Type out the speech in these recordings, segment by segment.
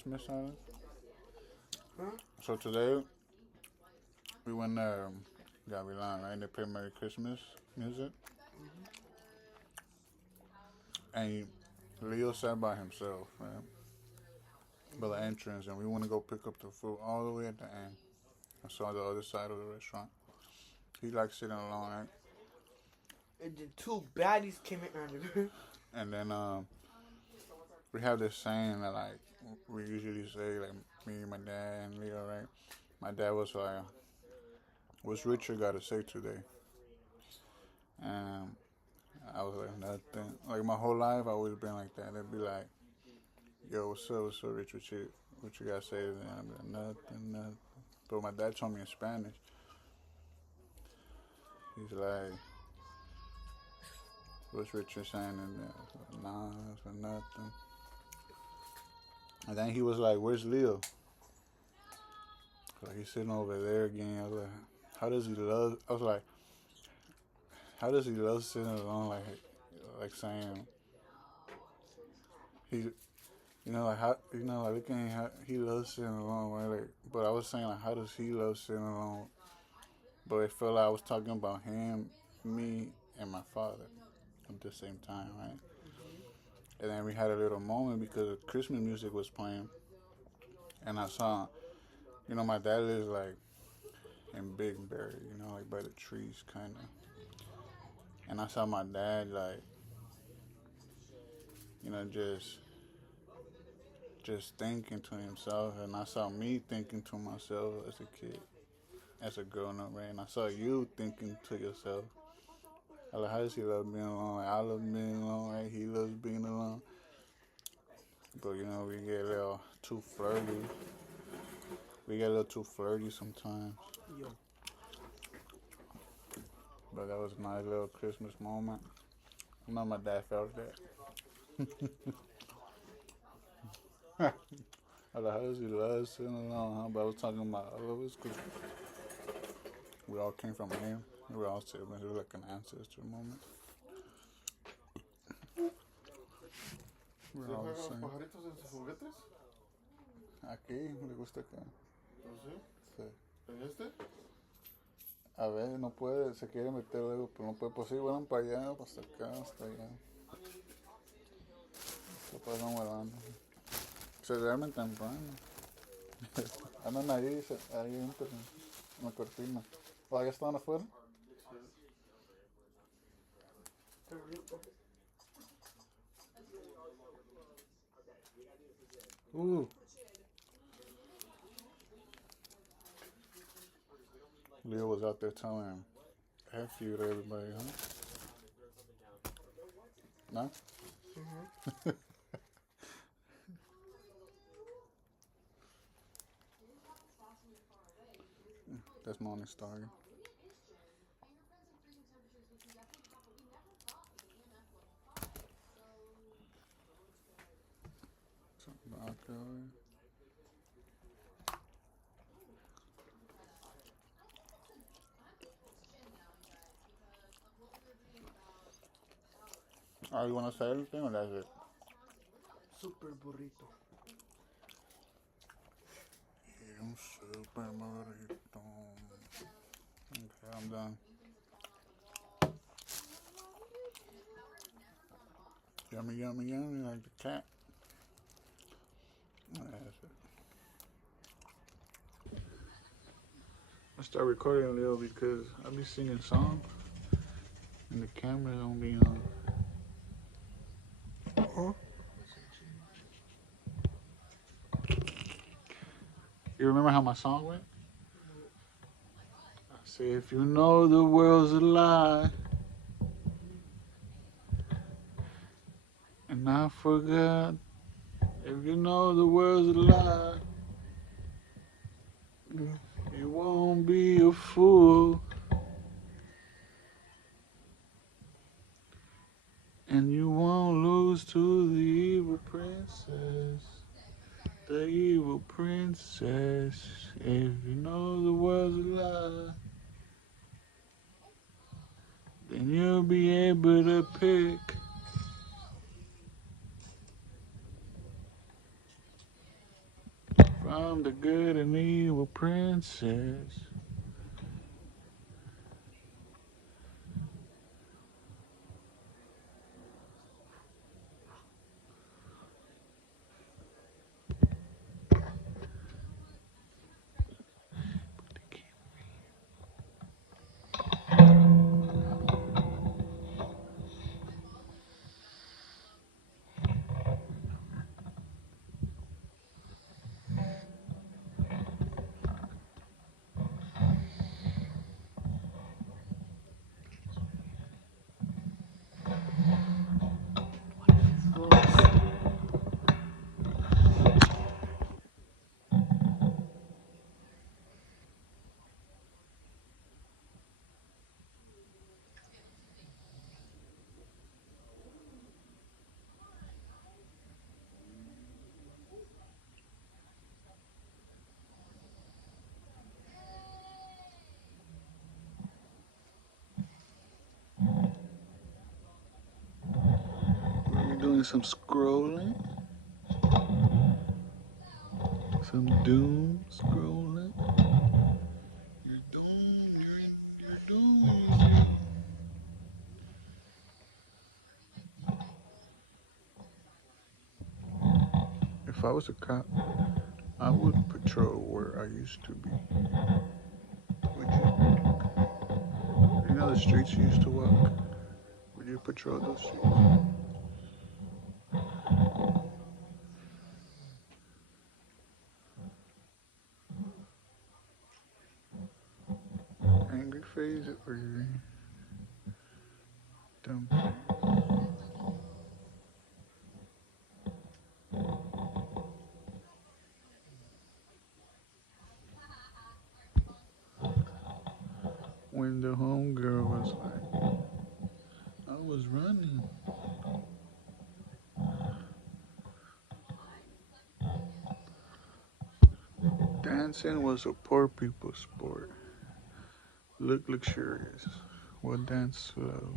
Christmas silence? Huh? So today we went there, Gavilan, right? They played Merry Christmas music, and Leo sat by himself, right? By the entrance, and we want to go pick up the food all the way at the end. I saw the other side of the restaurant. He likes sitting alone, right? And then two baddies came in under. And then we have this saying that like we usually say, like me, my dad, and Leo, right? My dad was like, "What's Richard got to say today?" And I was like, "Nothing." Like my whole life, I always been like that. They'd be like, "Yo, what's up, Rich? What you got to say today?" And I'd be like, "Nothing, nothing." But my dad told me in Spanish. He's like, "What's Richard saying?" And I was like, "Nah, it's nothing." And then he was like, "Where's Leo?" Like he's sitting over there again. I was like, "How does he love?" I was like, "How does he love sitting alone?" Like saying he, like how, like looking at how he loves sitting alone, right? Like, but I was saying like, how does he love sitting alone? But it felt like I was talking about him, me, and my father at the same time, right? And then we had a little moment because Christmas music was playing, and I saw, my dad lives like in Big Bear, like by the trees, kind of. And I saw my dad like, just thinking to himself, and I saw me thinking to myself as a kid, as a grown up, right? And I saw you thinking to yourself, like, how does he love being alone? Like, I love being alone, right? He loves being alone. But we get a little too flirty. We get a little too flirty sometimes. Yo. But that was a nice little Christmas moment. I know my dad felt that. I was like, how does he love sitting alone, huh? But I was talking about all of us because we all came from him. We were all siblings. We were like an ancestor moment. We're all the same. Pajaritos en sus juguetes? Aquí, le gusta acá. ¿No sé? Sí. ¿En este? A ver, no puede, se quiere meter luego, pero no puede. Pues sí, van para allá, hasta acá, hasta allá. Se pasan volando. Se duermen temprano. Andan ahí, ahí en la cortina. ¿O ya estaban afuera? Leo was out there telling F you to everybody, huh? No? Mm-hmm. That's morning starting. Vodka. Oh, you want to say anything or that's it? Super burrito. Un super burrito. Okay, I'm done. Yummy, yummy, yummy, like the cat. That's it. I start recording a little because I be singing songs and the camera don't be on. Uh-huh. You remember how my song went? I say, if you know the world's a lie, and I forgot, if you know the world's a lie, you won't be a fool, and you won't lose to the evil princess. The evil princess, if you know the world's a lie, then you'll be able to pick. I'm the good and evil princess. We're doing some scrolling. Some doom scrolling. You're doomed. You're doomed. If I was a cop, I would patrol where I used to be. Would you? You know the streets you used to walk? Would you patrol those streets? Angry phase or your dumb phase? When the homegirl was like, I was running. Dancing was a poor people's sport. Look luxurious. We'll dance slow.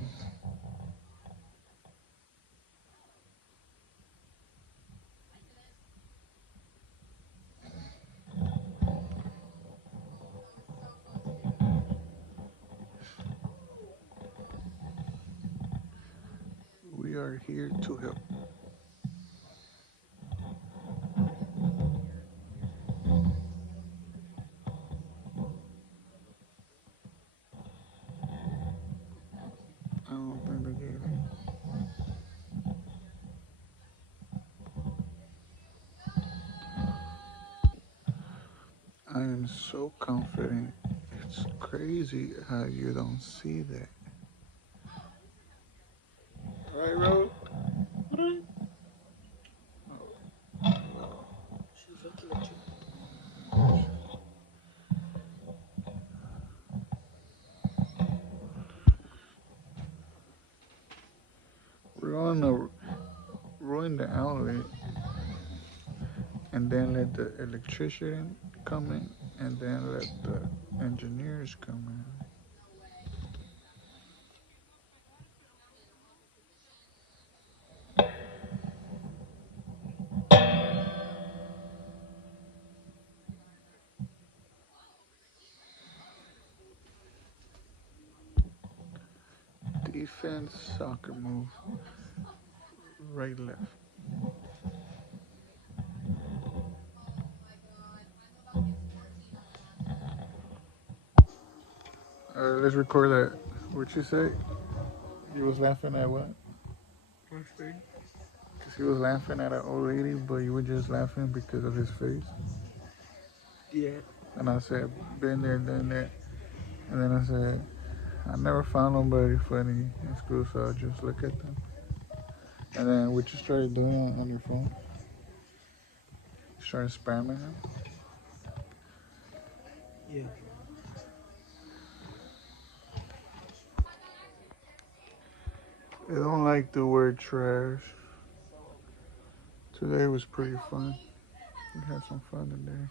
We are here to help. I don't think they gave it. I am so confident. It's crazy how you don't see that. Right, Ro? Right? She's looking at you. We're gonna ruin the outlet and then let the electrician come in and then let the engineers come in. Defense, soccer move, right, left. Let's record that. What you say? You was laughing at what? What's that? Cause he was laughing at an old lady, but you were just laughing because of his face. Yeah. And I said, been there, done that. And then I said, I never found nobody funny in school, so I just look at them. And then what you started doing on your phone? You started spamming them? Yeah. I don't like the word trash. Today was pretty fun. We had some fun today.